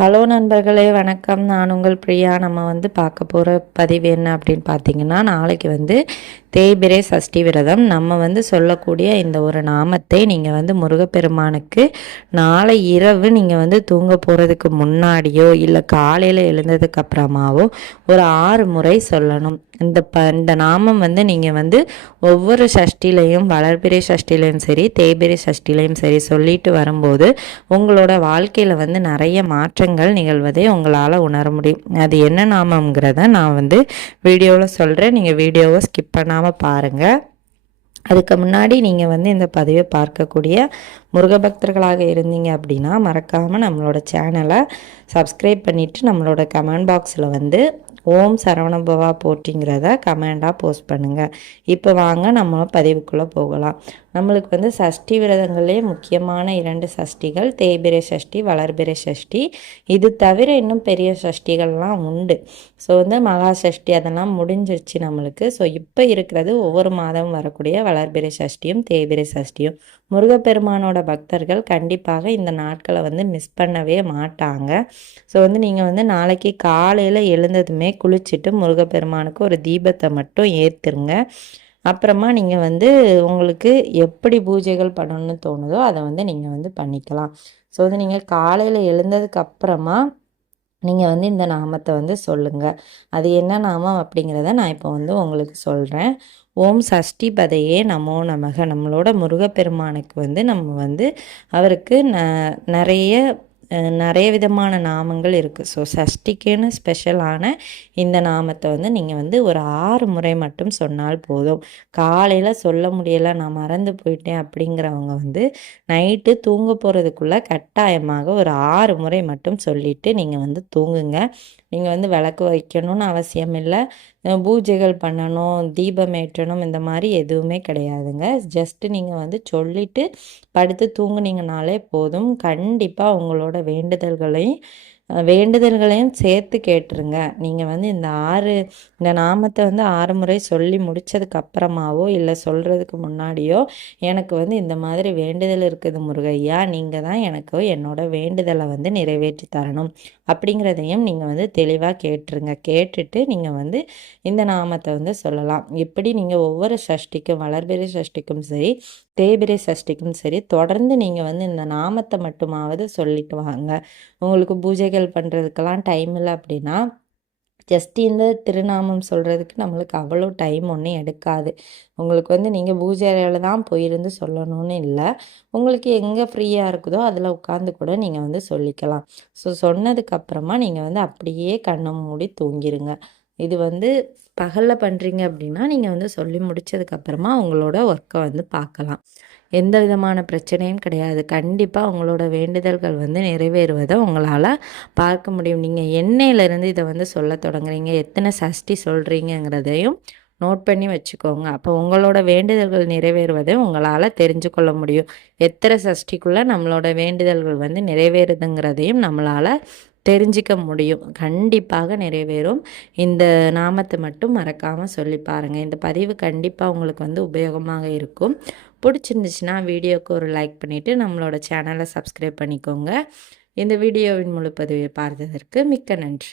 Hello நண்பர்களே, வணக்கம். நான் உங்கள் பிரியா. நம்ம பார்க்க போகிற பதிவு என்ன அப்படின்னு பார்த்தீங்கன்னா, நாளைக்கு தேய்பிறை சஷ்டி விரதம். நம்ம சொல்லக்கூடிய இந்த ஒரு நாமத்தை நீங்கள் முருகப்பெருமானுக்கு நாளை இரவு நீங்கள் தூங்க போகிறதுக்கு முன்னாடியோ இல்லை காலையில் எழுந்ததுக்கு அப்புறமாவோ ஒரு 6 முறை சொல்லணும். இந்த நாமம் நீங்கள் ஒவ்வொரு சஷ்டிலையும், வளர்பிறை சஷ்டிலையும் சரி, தேய்பிறை சஷ்டிலையும் சரி சொல்லிட்டு வரும்போது உங்களோட வாழ்க்கையில் நிறைய மாற்றங்கள் நிகழ்வதை உங்களால் உணர முடியும். அது என்ன நாமங்கிறத நான் வீடியோவில் சொல்கிறேன். நீங்கள் வீடியோவை ஸ்கிப் பண்ணாமல் பாருங்கள். அதுக்கு முன்னாடி நீங்கள் இந்த பதிவை பார்க்கக்கூடிய முருகபக்தர்களாக இருந்தீங்க அப்படின்னா மறக்காமல் நம்மளோட சேனலை சப்ஸ்கிரைப் பண்ணிவிட்டு நம்மளோட கமெண்ட் பாக்ஸில் ஓம் சரவணபவா போட்டிங்கிறத கமெண்டாக போஸ்ட் பண்ணுங்கள். இப்போ வாங்க நம்ம பதிவுக்குள்ளே போகலாம். நம்மளுக்கு சஷ்டி விரதங்களே முக்கியமான 2 சஷ்டிகள், தேய்பிறை சஷ்டி, வளர்பிறை சஷ்டி. இது தவிர இன்னும் பெரிய சஷ்டிகள்லாம் உண்டு. ஸோ மகா சஷ்டி அதெல்லாம் முடிஞ்சிருச்சு நம்மளுக்கு. ஸோ இப்போ இருக்கிறது ஒவ்வொரு மாதமும் வரக்கூடிய வளர்பிறை சஷ்டியும் தேய்பிறை சஷ்டியும். முருகப்பெருமானோட பக்தர்கள் கண்டிப்பாக இந்த நாட்களை மிஸ் பண்ணவே மாட்டாங்க. ஸோ நீங்கள் நாளைக்கு காலையில் எழுந்ததுமே குளிச்சுட்டு முருகப்பெருமானுக்கு ஒரு தீபத்தை மட்டும் ஏற்றுருங்க. அப்புறமா நீங்கள் உங்களுக்கு எப்படி பூஜைகள் பண்ணணும்னு தோணுதோ அதை நீங்கள் பண்ணிக்கலாம். ஸோ நீங்கள் காலையில் எழுந்ததுக்கு அப்புறமா நீங்கள் இந்த நாமத்தை சொல்லுங்கள். அது என்ன நாமம் அப்படிங்கிறத நான் இப்போ உங்களுக்கு சொல்கிறேன். ஓம் சஷ்டி பதையே நமோ நமக. நம்மளோட முருகப்பெருமானுக்கு நம்ம அவருக்கு நிறைய விதமான நாமங்கள் இருக்குது. ஸோ சஷ்டிக்குன்னு ஸ்பெஷலான இந்த நாமத்தை நீங்கள் ஒரு 6 முறை மட்டும் சொன்னால் போதும். காலையில் சொல்ல முடியலை, நான் மறந்து போயிட்டேன் அப்படிங்கிறவங்க நைட்டு தூங்க போகிறதுக்குள்ளே கட்டாயமாக ஒரு 6 முறை மட்டும் சொல்லிவிட்டு நீங்கள் தூங்குங்க. நீங்கள் விளக்கு வைக்கணும்னு அவசியம் இல்லை, பூஜைகள் பண்ணணும், தீபம் ஏற்றணும், இந்த மாதிரி எதுவுமே கிடையாதுங்க. ஜஸ்ட்டு நீங்கள் சொல்லிவிட்டு படுத்து தூங்குனீங்கனாலே போதும். கண்டிப்பாக உங்களோட வேண்டுதல்களையும் சேர்த்து கேட்டுருங்க. நீங்கள் இந்த நாமத்தை 6 முறை சொல்லி முடித்ததுக்கு அப்புறமாவோ இல்லை சொல்கிறதுக்கு முன்னாடியோ எனக்கு இந்த மாதிரி வேண்டுதல் இருக்குது முருகையா, நீங்கள் தான் எனக்கு என்னோட வேண்டுதலை நிறைவேற்றி தரணும் அப்படிங்கிறதையும் நீங்கள் தெளிவாக கேட்டுருங்க. கேட்டுட்டு நீங்கள் இந்த நாமத்தை சொல்லலாம். இப்படி நீங்கள் ஒவ்வொரு சஷ்டிக்கும், வளர்பிறை சஷ்டிக்கும் சரி, தேய்பிறை சஷ்டிக்கும் சரி, தொடர்ந்து நீங்கள் இந்த நாமத்தை மட்டுமாவது சொல்லிட்டு வாங்க. உங்களுக்கு பூஜைகள் பண்ணுறதுக்கெல்லாம் டைம் இல்லை அப்படின்னா ஜஸ்ட் இந்த திருநாமம் சொல்கிறதுக்கு நம்மளுக்கு அவ்வளோ டைம் ஒன்றும் எடுக்காது. உங்களுக்கு நீங்கள் பூஜை அறையில் தான் போயிருந்து சொல்லணும்னு இல்லை, உங்களுக்கு எங்கே ஃப்ரீயாக இருக்குதோ அதில் உட்காந்து கூட நீங்கள் சொல்லிக்கலாம். ஸோ சொன்னதுக்கப்புறமா நீங்கள் அப்படியே கண்ணை மூடி தூங்கிடுங்க. இது பகலில் பண்ணுறீங்க அப்படின்னா நீங்கள் சொல்லி முடித்ததுக்கப்புறமா உங்களோட ஒர்க்கை பார்க்கலாம். எந்த விதமான பிரச்சனையும் கிடையாது. கண்டிப்பாக உங்களோட வேண்டுதல்கள் நிறைவேறுவதை உங்களால் பார்க்க முடியும். நீங்கள் என்னையிலேருந்து இதை சொல்ல தொடங்குறீங்க, எத்தனை சஷ்டி சொல்கிறீங்கிறதையும் நோட் பண்ணி வச்சுக்கோங்க. அப்போ உங்களோட வேண்டுதல்கள் நிறைவேறுவதை உங்களால் தெரிஞ்சு கொள்ள முடியும். எத்தனை சஷ்டிக்குள்ளே நம்மளோட வேண்டுதல்கள் நிறைவேறுதுங்கிறதையும் நம்மளால் தெரிஞ்சிக்க முடியும். கண்டிப்பாக நிறைவேறும். இந்த நாமத்தை மட்டும் மறக்காமல் சொல்லி பாருங்கள். இந்த பதிவு கண்டிப்பாக உங்களுக்கு உபயோகமாக இருக்கும். பிடிச்சிருந்துச்சுன்னா வீடியோவுக்கு ஒரு லைக் பண்ணிவிட்டு நம்மளோட சேனலை சப்ஸ்கிரைப் பண்ணிக்கோங்க. இந்த வீடியோவின் முழு பதிவை பார்த்ததற்கு மிக்க நன்றி.